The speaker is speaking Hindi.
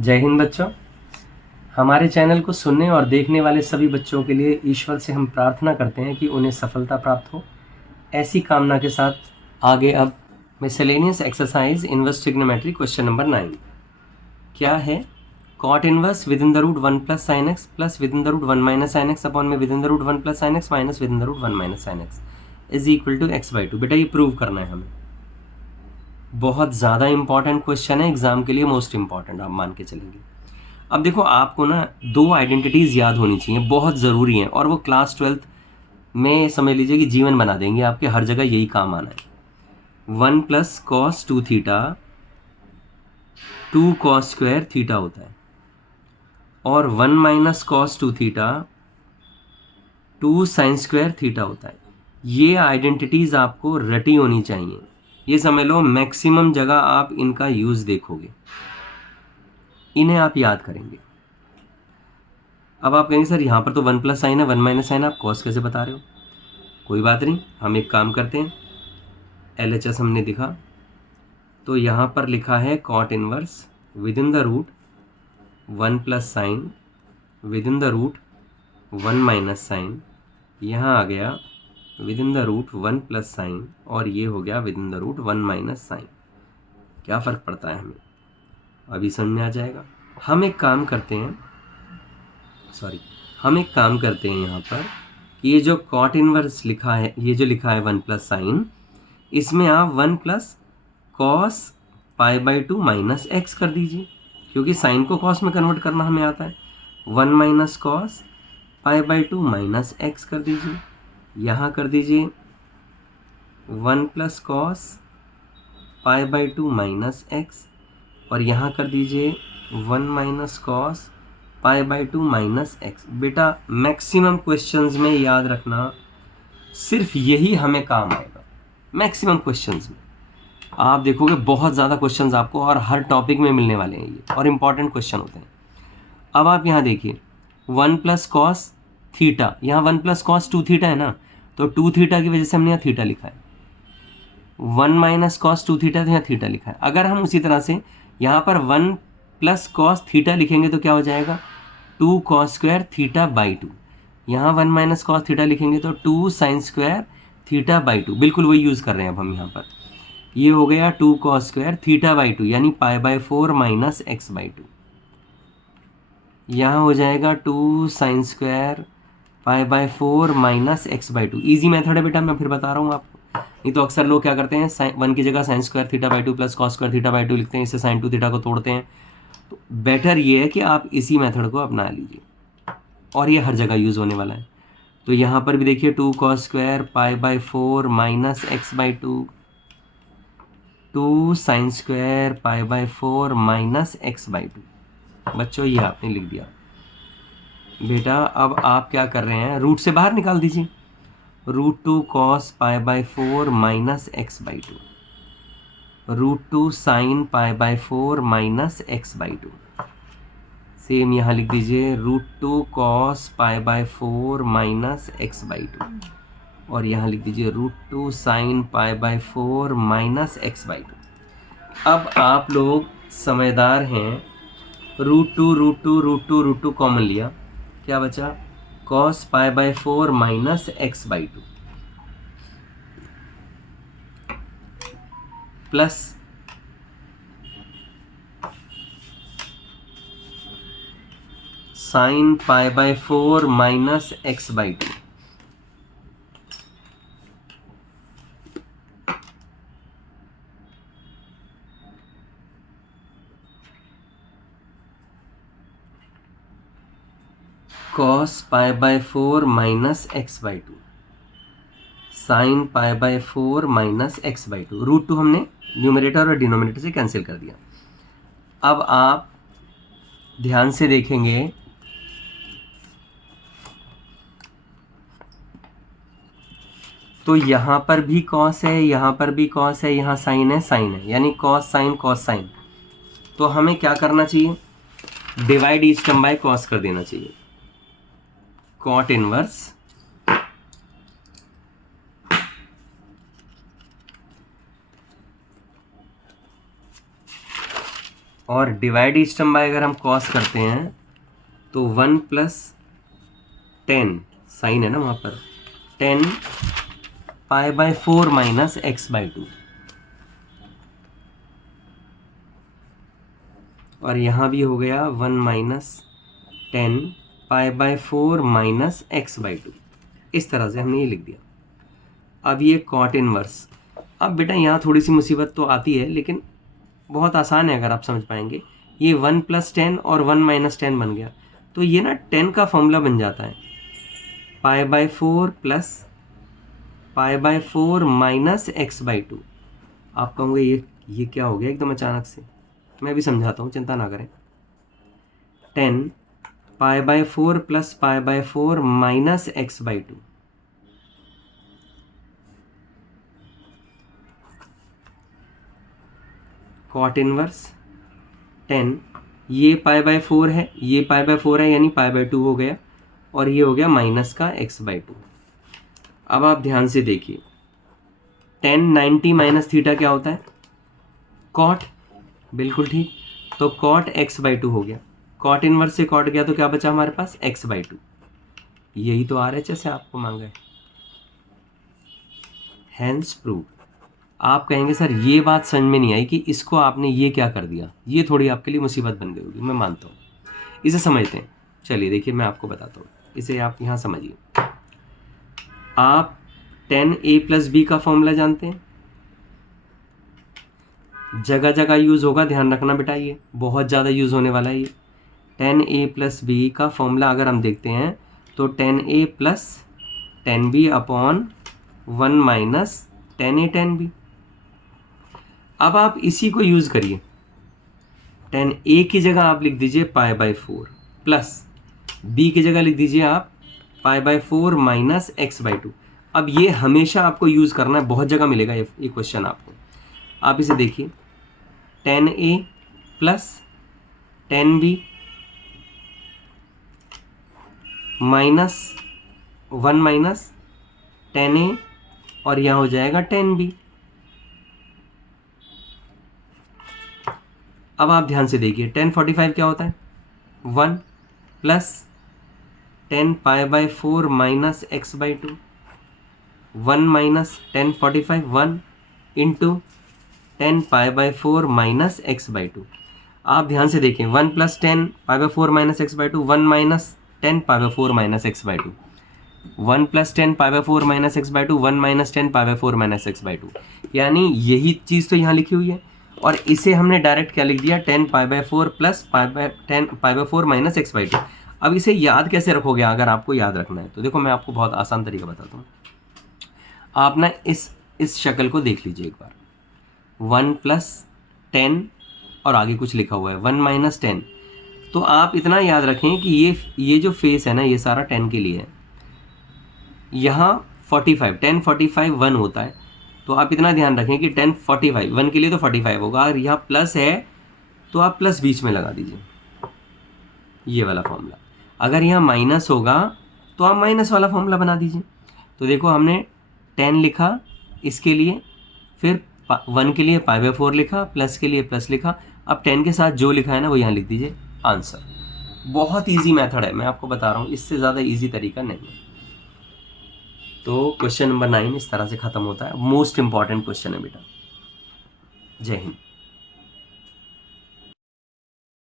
जय हिंद बच्चों। हमारे चैनल को सुनने और देखने वाले सभी बच्चों के लिए ईश्वर से हम प्रार्थना करते हैं कि उन्हें सफलता प्राप्त हो। ऐसी कामना के साथ आगे अब miscellaneous exercise inverse trigonometry question number 9 क्या है। Cot inverse within the root 1 plus sine x plus within the root 1 minus sine x upon में within the root 1 plus sine x minus within the root 1 minus sine x is equal to x/2। बेटा ये प्रूव करना है हमें। बहुत ज़्यादा इंपॉर्टेंट क्वेश्चन है, एग्जाम के लिए मोस्ट इंपॉर्टेंट आप मान के चलेंगे। अब देखो आपको ना दो आइडेंटिटीज़ याद होनी चाहिए, बहुत ज़रूरी हैं, और वो क्लास 12th में समझ लीजिए कि जीवन बना देंगे आपके, हर जगह यही काम आना है। 1 plus cos 2 theta 2 cos square theta होता है, और 1 minus cos 2 theta 2 sine square theta होता है। ये आइडेंटिटीज़ आपको रटी होनी चाहिए, ये समझ लो मैक्सिमम जगह आप इनका यूज़ देखोगे, इन्हें आप याद करेंगे। अब आप कहेंगे सर यहाँ पर तो 1 प्लस साइन है 1 माइनस साइन है, आप कॉस कैसे बता रहे हो। कोई बात नहीं, हम एक काम करते हैं, LHS हमने दिखा तो यहाँ पर लिखा है cot inverse within the root 1 plus sine within the root 1 minus sine, यहाँ आ गया within the root 1 plus sine, और ये हो गया within the root 1 minus sine. क्या फ़र्क पड़ता है हमें, अभी समझ में आ जाएगा। हम एक काम करते हैं यहाँ पर, ये जो कॉट इनवर्स लिखा है, ये जो लिखा है 1 प्लस साइन, इसमें आप 1 प्लस कॉस π/2 माइनस एक्स कर दीजिए, क्योंकि साइन को कॉस में कन्वर्ट करना हमें आता है। 1 माइनस कॉस π/2 माइनस एक्स कर दीजिए, यहाँ कर दीजिए 1 प्लस कॉस π/2 माइनस एक्स, और यहाँ कर दीजिए 1 माइनस कॉस π/2 माइनस एक्स। बेटा मैक्सिमम क्वेश्चंस में याद रखना, सिर्फ यही हमें काम आएगा। मैक्सिमम क्वेश्चंस में आप देखोगे बहुत ज़्यादा क्वेश्चंस आपको और हर टॉपिक में मिलने वाले हैं ये, और इम्पॉर्टेंट क्वेश्चन होते हैं। अब आप यहाँ देखिए 1 प्लस कॉस थीटा, यहाँ 1 प्लस कॉस 2 थीटा है ना, तो 2 थीटा की वजह से हमने यहाँ थीटा लिखा है। 1 माइनस कॉस 2 थीटा, तो यहाँ थीटा लिखा है। अगर हम उसी तरह से यहाँ पर 1 प्लस कॉस थीटा लिखेंगे तो क्या हो जाएगा 2 कॉस स्क्वायर थीटा बाई 2। यहाँ 1 माइनस कॉस थीटा लिखेंगे तो 2 साइन स्क्वायर थीटा बाई 2। बिल्कुल वही यूज़ कर रहे हैं अब हम यहाँ पर। ये हो गया 2 कॉस स्क्वायर थीटा बाई 2 यानी π/4 माइनस x/2। यहाँ हो जाएगा 2 sine square π/4 minus x/2। Easy method है बेटा, मैं फिर बता रहा हूँ आपको। नहीं तो अक्सर लोग क्या करते हैं, 1 की जगह sine square theta by 2 plus cos square theta by 2 लिखते हैं, इससे साइन 2 थीटा को तोड़ते हैं। तो बेटर ये है कि आप इसी मेथड को अपना लीजिए, और ये हर जगह यूज़ होने वाला है। तो यहाँ पर भी देखिए 2 cos square π/4 minus x/2, 2 sine square π/4 minus x/2। बच्चों ये आपने लिख दिया। बेटा अब आप क्या कर रहे हैं, रूट से बाहर निकाल दीजिए, √2 cos π/4 minus x/2, √2 sine π/4 minus x/2। Same यहाँ लिख दीजिए √2 कॉस π/4 माइनस x/2, और यहाँ लिख दीजिए √2 साइन π/4 माइनस x/2। अब आप लोग समझदार हैं, √2 कॉमन लिया, क्या बचा cos π/4 minus x/2 plus sine π/4 minus x/2। Cos π/4 minus x/2 sine π/4 minus x/2। √2 हमने न्यूमरेटर और डिनोमिनेटर से कैंसिल कर दिया। अब आप ध्यान से देखेंगे, तो यहाँ पर भी कॉस है, यहाँ पर भी कॉस है, यहाँ साइन है, यानी कॉस साइन। तो हमें क्या करना चाहिए, divide each term by cos कर देना चाहिए। कॉट इनवर्स और डिवाइड ईच टर्म बाय अगर हम कॉस करते हैं तो 1 + 10 साइन है ना वहाँ पर, 10 π/4 - x/2, और यहाँ भी हो गया 1 - 10 π/4 - x/2। इस तरह से हमने ये लिख दिया। अब ये कॉट इनवर्स, अब बेटा यहाँ थोड़ी सी मुसीबत तो आती है, लेकिन बहुत आसान है अगर आप समझ पाएंगे। ये 1 + 10 और 1 - 10 बन गया, तो ये ना 10 का फॉर्मूला बन जाता है π/4 + π/4 - x/2। आप कहोगे ये क्या हो गया एकदम अचानक से, मैं भी समझाता हूँ, चिंता ना करें। 10 π/4 + π/4 - x/2, कॉट इनवर्स 10, ये π/4 है, ये π/4 है, यानी π/2 हो गया, और ये हो गया माइनस का x/2। अब आप ध्यान से देखिए, 10 90 - थीटा क्या होता है, कॉट, बिल्कुल ठीक। तो कॉट x/2 हो गया, कॉट इनवर्स से कॉट गया तो क्या बचा हमारे पास, x/2। यही तो RHS से आपको मांगा है, हैंस प्रूव। आप कहेंगे सर ये बात समझ में नहीं आई कि इसको आपने ये क्या कर दिया, ये थोड़ी आपके लिए मुसीबत बन गई होगी, मैं मानता हूँ। इसे समझते हैं, चलिए देखिए मैं आपको बताता हूँ, इसे आप यहाँ समझिए। आप 10a + b का फॉर्मूला जानते हैं, जगह जगह यूज़ होगा, ध्यान रखना बेटा, ये बहुत ज़्यादा यूज़ होने वाला है। ये 10a + b का फॉर्मूला अगर हम देखते हैं तो 10a + 10b upon 1 - 10a 10b। अब आप इसी को यूज़ करिए, 10a की जगह आप लिख दीजिए π/4 प्लस b की जगह लिख दीजिए आप π/4 - x/2। अब ये हमेशा आपको यूज़ करना है, बहुत जगह मिलेगा ये क्वेश्चन आपको। आप इसे देखिए, 10a + 10b -1 - 10a, और यहाँ हो जाएगा 10b। अब आप ध्यान से देखिए, 1045 क्या होता है, 1 + 10 π/4 - x/2, 1 - 1045 1 इंटू 10 π/4 - x/2। आप ध्यान से देखें, 1 + 10 π/4 - x/2, 1 - 10 π/4 - x/2, 1 + 10 π/4 - x/2, 1 - 10 π/4 - x/2, यानी यही चीज़ तो यहाँ लिखी हुई है। और इसे हमने डायरेक्ट क्या लिख दिया, 10 π/4 + 10 π/4 - x/2। अब इसे याद कैसे रखोगे अगर आपको याद रखना है तो देखो, मैं आपको बहुत आसान तरीका बताता हूँ। आप ना इस शक्ल को देख लीजिए एक बार, 1 + 10 और आगे कुछ लिखा हुआ है 1 - 10। तो आप इतना याद रखें कि ये जो फेस है ना, ये सारा 10 के लिए है। यहाँ 45, 10 45 1 होता है, तो आप इतना ध्यान रखें कि 10 45 1 के लिए तो 45 होगा। अगर यहाँ प्लस है तो आप प्लस बीच में लगा दीजिए, ये वाला फॉर्मूला। अगर यहाँ माइनस होगा तो आप माइनस वाला फॉर्मूला बना दीजिए। तो देखो, हमने 10 लिखा इसके लिए, फिर 1 के लिए π/4 लिखा, प्लस के लिए प्लस लिखा। अब 10 के साथ जो लिखा है ना वो यहाँ लिख दीजिए, आंसर। बहुत इजी मेथड है, मैं आपको बता रहा हूँ, इससे ज़्यादा इजी तरीका नहीं है। तो क्वेश्चन नंबर 9 इस तरह से ख़त्म होता है। मोस्ट इंपॉर्टेंट क्वेश्चन है बेटा। जय हिंद।